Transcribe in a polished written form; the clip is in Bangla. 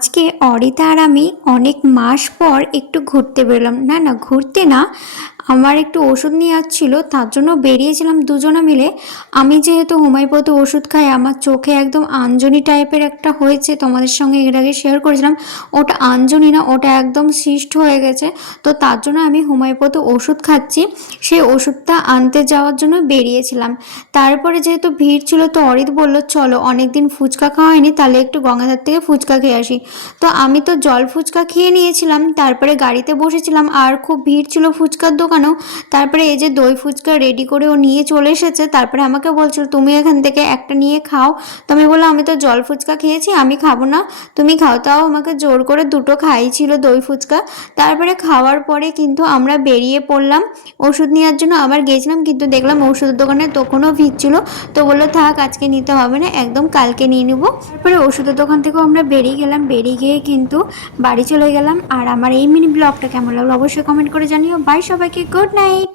আজকে অরিতা আর আমি অনেক মাস পর একটু ঘুরতে বেরোলাম। না না, ঘুরতে না, আমার একটু ওষুধ নিয়ে আসছিল, তার জন্য বেরিয়েছিলাম দুজনে মিলে। আমি যেহেতু হোমিওপ্যাথি ওষুধ খাই, আমার চোখে একদম আঞ্জনি টাইপের একটা হয়েছে, তোমাদের সঙ্গে এর আগে শেয়ার করেছিলাম। ওটা আঞ্জনি না, ওটা একদম সিস্ট হয়ে গেছে। তো তার জন্য আমি হোমিওপ্যাথি ওষুধ খাচ্ছি, সেই ওষুধটা আনতে যাওয়ার জন্য বেরিয়েছিলাম। তারপরে যেহেতু ভিড় ছিল, তো অরিত বলল চলো, অনেকদিন ফুচকা খাওয়া হয়নি, তাহলে একটু গঙ্গাধার থেকে ফুচকা খেয়ে আসি। তো আমি তো জল ফুচকা খেয়ে নিয়েছিলাম, তারপরে গাড়িতে বসেছিলাম, আর খুব ভিড় ছিল ফুচকার দোকানেও। তারপরে এই যে দই ফুচকা রেডি করে ও নিয়ে চলে এসেছে, তারপরে আমাকে বলছিল তুমি এখান থেকে একটা নিয়ে খাও। তো আমি বললাম আমি তো জল ফুচকা খেয়েছি, আমি খাবো না, তুমি খাও। তাও আমাকে জোর করে দুটো খাইছিল দই ফুচকা। তারপরে খাওয়ার পরে কিন্তু আমরা বেরিয়ে পড়লাম ওষুধ নেওয়ার জন্য। আবার গেছিলাম, কিন্তু দেখলাম ওষুধের দোকানে তখনও ভিড় ছিল। তো বললো থাক, আজকে নিতে হবে না, একদম কালকে নিয়ে নেবো। তারপরে ওষুধের দোকান থেকেও আমরা বেরিয়ে গেলাম, বেরিয়ে গিয়ে কিন্তু বাড়ি চলে গেলাম। আর আমার এই মিনি ব্লগটা কেমন লাগলো অবশ্যই কমেন্ট করে জানিও। বাই সবাইকে, গুড নাইট।